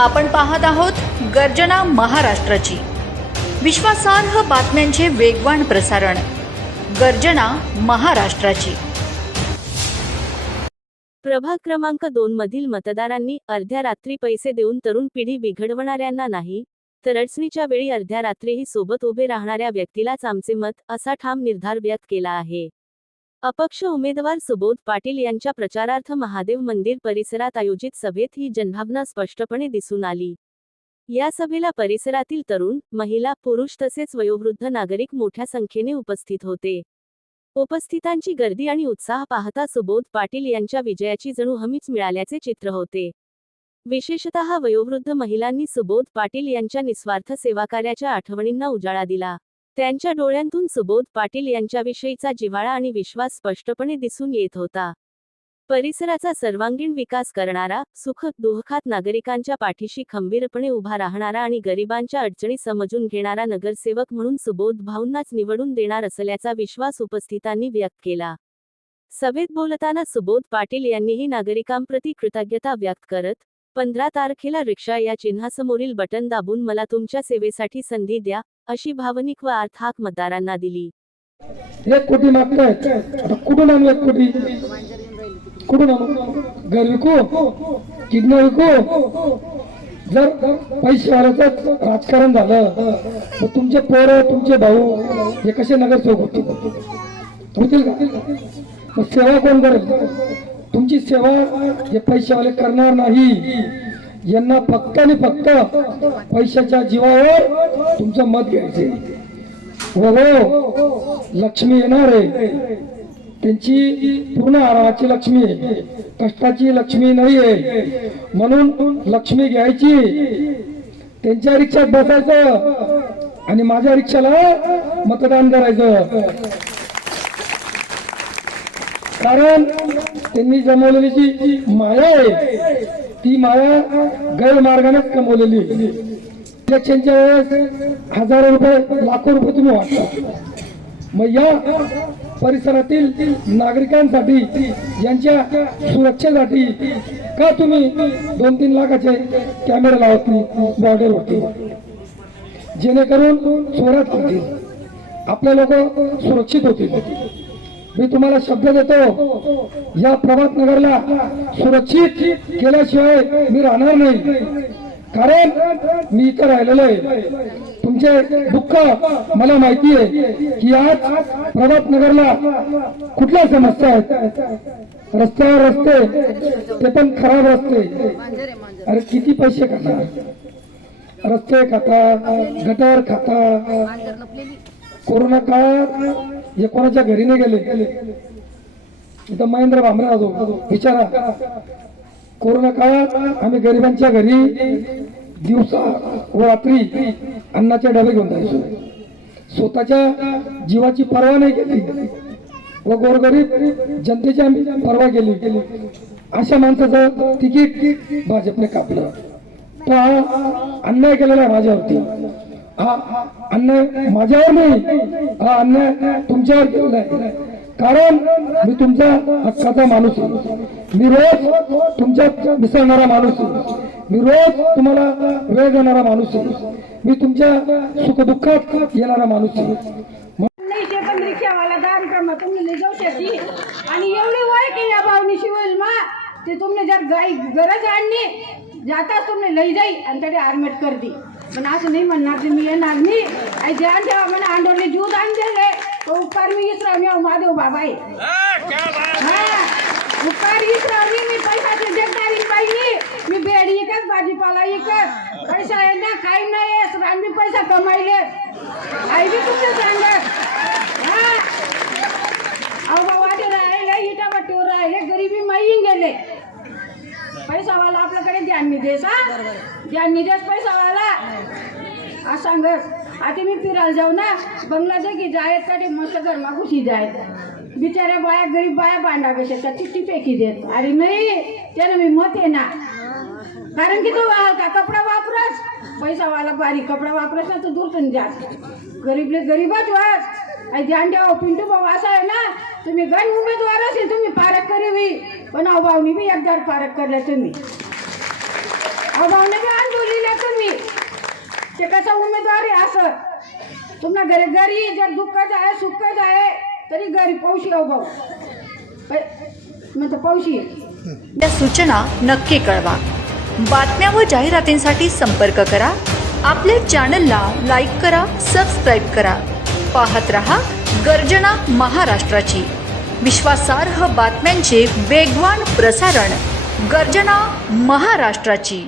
आपण पाहत आहोत गर्जना महाराष्ट्राची, विश्वासार्ह बातम्यांचे वेगवान प्रसारण। गर्जना महाराष्ट्राची। प्रभाग क्रमांक 2 मधील मतदारांनी अर्ध्या रात्री पैसे देऊन तरुण पिढी बिघडवणाऱ्यांना नाही, तर अडचणीच्या वेळी अर्ध्या रात्रीही सोबत उभे राहणाऱ्या व्यक्तीलाच आमचे मत, असा ठाम निर्धार व्यक्त केला आहे। अपक्ष उमेदवार सुबोध पाटील यांच्या प्रचारार्थ महादेव मंदिर परिसरात आयोजित सभेत ही जनभावना स्पष्टपणे दिसून आली। या सभेला परिसरातील तरुण, महिला, पुरुष तसेच वयोवृद्ध नागरिक मोठ्या संख्येने उपस्थित होते। उपस्थितांची गर्दी आणि उत्साह पाहता सुबोध पाटील यांच्या विजयाची जणू हमीच मिळाल्याचे चित्र होते। विशेषतः वयोवृद्ध महिलांनी सुबोध पाटील यांच्या निस्वार्थ सेवाकार्याच्या आठवणींना उजाळा दिला। त्यांच्या डोळ्यांतून सुबोध पाटील यांच्याविषयीचा जिव्हाळा आणि विश्वास स्पष्टपणे दिसून येत होता। परिसराचा सर्वांगीण विकास करणारा, सुख दुःखात नागरिकांच्या पाठीशी खंबीरपणे उभा राहणारा आणि गरिबांच्या अडचणी समजून घेणारा नगरसेवक म्हणून सुबोध भाऊंनाच निवडून देणार असल्याचा विश्वास उपस्थितांनी व्यक्त केला। सभेत बोलताना सुबोध पाटील यांनीही नागरिकांप्रती कृतज्ञता व्यक्त करत, 15 तारखेला रिक्षा या चिन्हासमोरील बटन दाबून मला तुमच्या सेवेसाठी संधी द्या, अशी भावनिक व अर्थाक मतदारांना दिली। 1 कोटी मागताय, आता कुठून आणू 1 कोटी? कुठून आणू? घर विकू? किडनी विकू? जर पैशावाल्याच राजकारण झालं तर तुमचे पोरं, तुमचे भाऊ हे कसे नगरसेवक होतील का? मग सेवा कोण करेल? तुमची सेवा हे पैशावाले करणार नाही। यांना फक्त आणि फक्त पैशाच्या जीवावर तुमचं मत घ्यायचे। हो, लक्ष्मी येणार आहे, त्यांची पूर्ण आरामाची लक्ष्मी आहे, कष्टाची लक्ष्मी नाही आहे। म्हणून लक्ष्मी घ्यायची, त्यांच्या रिक्षात बसायचं आणि माझ्या रिक्षाला मतदान करायचं। कारण त्यांनी जमवलेली जी माया आहे ती माया गैरमार्गानेच कमवलेली। इलेक्शनच्या वेळेस हजारो रुपये, लाखो रुपये तुम्ही वाटता। मग या परिसरातील नागरिकांसाठी, यांच्या सुरक्षेसाठी का तुम्ही 2-3 लाखाचे कॅमेरे लावत नाही बॉर्डरवरती, जेणेकरून चोऱ्या थांबतील, आपले लोक सुरक्षित होतील? मी तुम्हाला शब्द देतो, या प्रभात नगरला सुरक्षित केल्याशिवाय मी राहणार नाही। कारण मी इथं राहिलेलो आहे। तुमचे दुःख मला माहिती आहे की आज प्रभात नगरला कुठल्या समस्या आहेत। रस्त्यावर रस्ते, ते पण खराब रस्ते। अरे किती पैसे खाता? रस्ते खाता, गटर खाता। कोरोना काळात हे कोणाच्या घरी नाही गेले? इथं महेंद्र भांबरे होतो, विचारा। कोरोना काळात आम्ही गरिबांच्या घरी दिवसा व रात्री अन्नाचे डबे घेऊन जायचो। स्वतःच्या जीवाची पर्वा नाही केली व गोरगरीब जनतेची आम्ही पर्वा केली। अशा माणसाचं तिकीट भाजपने कापलं। तो हा अन्याय केलेला आहे माझ्यावरती। हा अन्याय माझ्यावर नाही, हा अन्याय तुमच्यावर केलेला आहे। कारण मी तुमचा हक्काचा माणूस आहे, मी रोज तुमच्यात मिसळणारा माणूस आहे, मी रोज तुम्हाला वेळ देणारा माणूस आहे, मी तुमच्या सुखदुःखात येणारा माणूस आहे। पण रिक्षावाला दान करमा तुम्ही ले जाऊ शकती आणि एवढे वय की या भावनी शिवल मा ते तुमने जर गाई गरज आणली जाता तुमने लई जाई आणि त्याने आरमेट कर दी। पण असं नाही म्हणणार मी येणार नाही, आई ध्यान ठेवा, मला अंडोरले जीव दान दिले तो उपकार मी इसरावणी महादेव बाबा आहे। उपकार इसरावणी मी पैशाचे देणारी पाहिजे, मी बेड इकत, भाजीपाला इकत, पैसा आहे ना काही नाही, आणि मी पैसा कमाईले आई बी तुमचं सांगत। अहो बाबा राहिले, इटा भट्टीवर राहिले, गरिबी माहीन गेले। पैसावाला आपल्याकडे ध्यान नाही देस, ध्यान नाही देस पैसावाला सांगस। आता मी फिरायला जाऊ ना, बंगलादेश की जायत का मस्त घरमा घुसी जायत, बिचाऱ्या बाया गरीब बाया भांडा कशाचा चिठ्ठी फेकी देत। अरे नाही, त्यानं मी मत आहे ना, कारण की तो का कपडा वापरस, पैसावाला बारीक कपडा वापरस ना, तो दूर जात, गरीबले गरीबच वास। ध्यान ठेवा, पिंटू भाऊ असं आहे ना, तुम्ही गण उमेदवार असेल तुम्ही फारक करीवी, पण अभावनी बी एकदा फारक करल्या तुम्ही, अभावने बी ते कसं उमेदवार आहे असं तुम्हाला घरी जर दुःखच आहे सुखच आहे तरी घरी पौशी हो भाऊ म्हणजे पौशी या सूचना नक्की कळवा. बातम्या व जाहिरातींसाठी संपर्क करा. आपल्या चॅनलला लाईक करा, सबस्क्राईब करा. पाहत रहा गर्जना महाराष्ट्राची. विश्वासार्ह बातम्यांचे वेगवान प्रसारण. गर्जना महाराष्ट्राची.